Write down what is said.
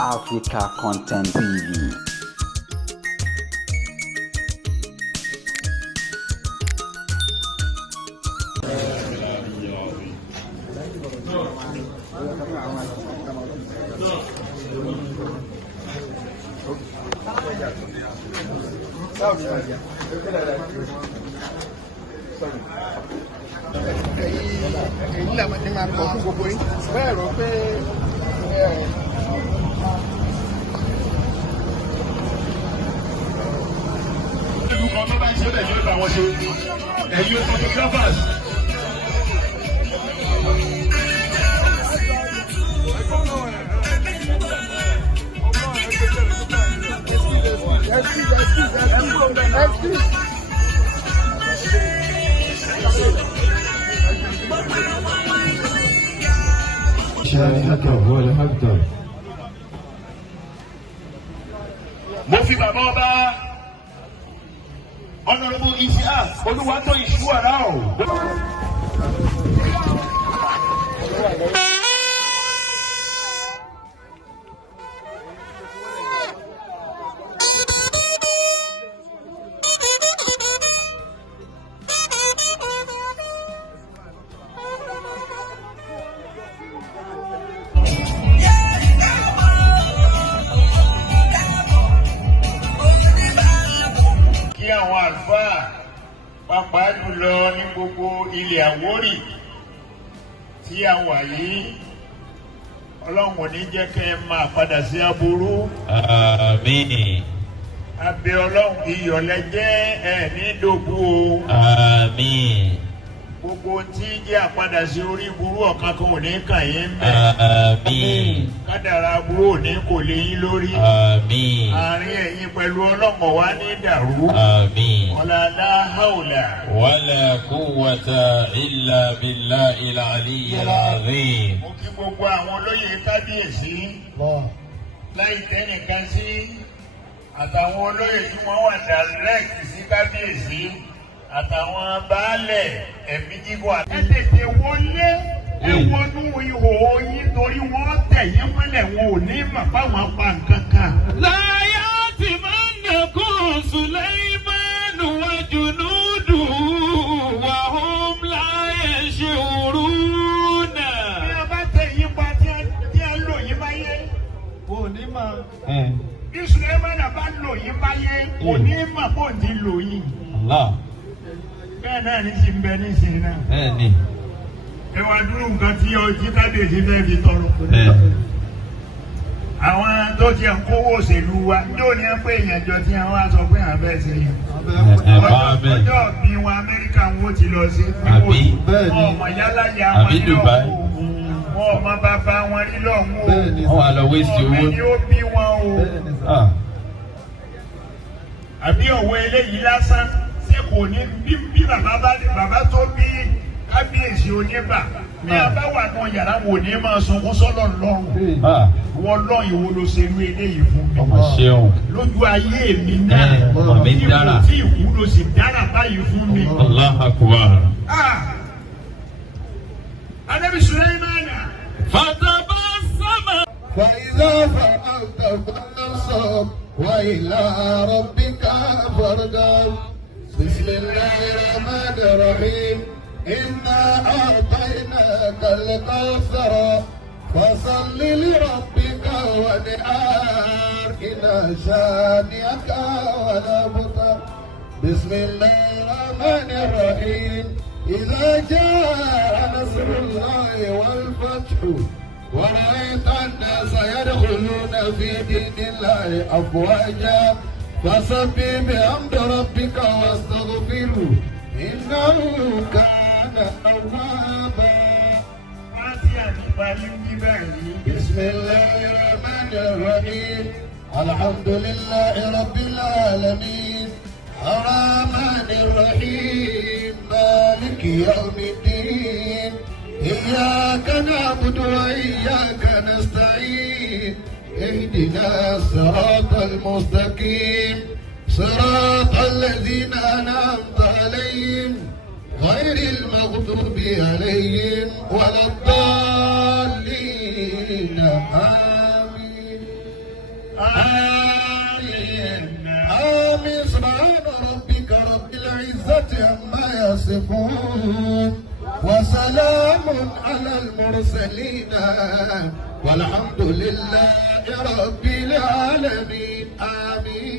Africa Content TV. Èyí làwọn ti máa bọ̀ fún gbogbo yín bẹ́ẹ̀ rò pé olùkọ́ tó bá ń ṣe bẹ́ẹ̀ ni ó bá wọn ṣe ẹ̀yin photographers. Mo fi bàbá ọba Honorable Isiaq Olúwatóyìn Ṣúwárà o. Kí àwọn àlùfáà pàápàá jùlọ ní gbogbo ilẹ̀ Àwórì tí a wà yìí, Ọlọ́run ò ní jẹ́ kẹ́ ẹ máa padà sí aburú. Àmín. A bẹ̀ Ọlọ́run ìyọ̀lẹ̀ jẹ́ ẹ̀ ní dògbò o. Àmín. Gbogbo tí jẹ́ àpadà sí orí burú ọ̀kan kan ò ní kàn yín bẹ̀. Àmín. Kádàrá burú ò ní kò lè yín lórí. Àmín. Àárín ẹ̀yin pẹ̀lú Ọlọ́run wá ní dàrú. Àmín. Wala la hawla. Wala quwwata illa billahil aliyyil azim. Mo kí gbogbo àwọn olóyè kábíyèsí láì tẹ́nìkan sí àtàwọn olóyè tí wọ́n wà direct sí kábíyèsí àtàwọn baálẹ̀ ẹ̀mí gígùn. Ẹ tètè wọlé ẹ wọnú ihò yín torí wọ́n tẹ̀ yín mọ́lẹ̀ wọn ò ní mà fáwọn pa nǹkan kan. Láyá tí máa ń dẹ̀kun Sùlẹ́ìmánù wa junudu wa hum la yash'uruna. Bí a bá tẹ̀ yín pa tí a lò yín báyé, kò ní mà. Bí Sùlẹ́ìmánù bá lò yín báyé, kò ní mà bó ti lò yín. Allah. Bẹ́ẹ̀ náà ní ti ń bẹ ní ìsìn náà. Bẹ́ẹ̀ni. Ẹ wá dúró nǹkan tí ọjí kábíyèsí fẹ́ fi tọrọ. Àwọn tó ti ń kówó òṣèlú wa yóò ní pé ìyànjọ tí wọ́n wá sọ pé àwọn fẹ́ ṣe yẹn. Ọjọ́ bí wọn Amẹ́ríkà ń wó ti lọ sí. Àbí. Ọmọ yálà ya wọn ní Dubai. lọ́wọ́. Wọn ọmọ bàbá wọn ní lọ́wọ́. Wọ́n wà lọ wéṣì Ọmọ owó. ni ó bí wọn o. Àbí ọ̀wọ́ eléyìí lásán ṣé kò ní bí bàbá tó bí kábíyèsí oníbà ní abáwà náà yàrá wò ní máa sunkún sọ́lọ̀ lọ́rùn. Wọ́n lọ́ ìwo ló ṣe irú eléyìí fún mi. Ọmọ ṣeun. Lójú ayé mi náà ọmọ mi dára. tí ìwú ló sì dára báyìí fún mi. Allahu akbar. Ànábì Sùlẹ́ìmánà. Fatabassama. فإذا فعلت فانصب وإلى ربك فارغب. بسم الله الرحمن الرحيم. إنا أعطيناك الكوثر فصل لربك وانحر إن شانئك والأبتر. بسم الله الرحمن الرحيم. إذا جاء نصر الله والفتح ورأيت الناس يدخلون في دين الله أفواجا فسبح بحمد ربك واستغفره إنه كان توابا. بسم الله الرحمن الرحيم. الحمد لله رب العالمين الرحمن الرحيم مالك يوم الدين إياك نعبد وإياك نستعين اهدنا الصراط المستقيم صراط الذين أنعمت عليهم غير المغضوب عليهم ولا الضالين آمين. آمين آمين. سبحان ربك رب العزة عما يصفون وسلام على المرسلين والحمد لله رب العالمين. آمين.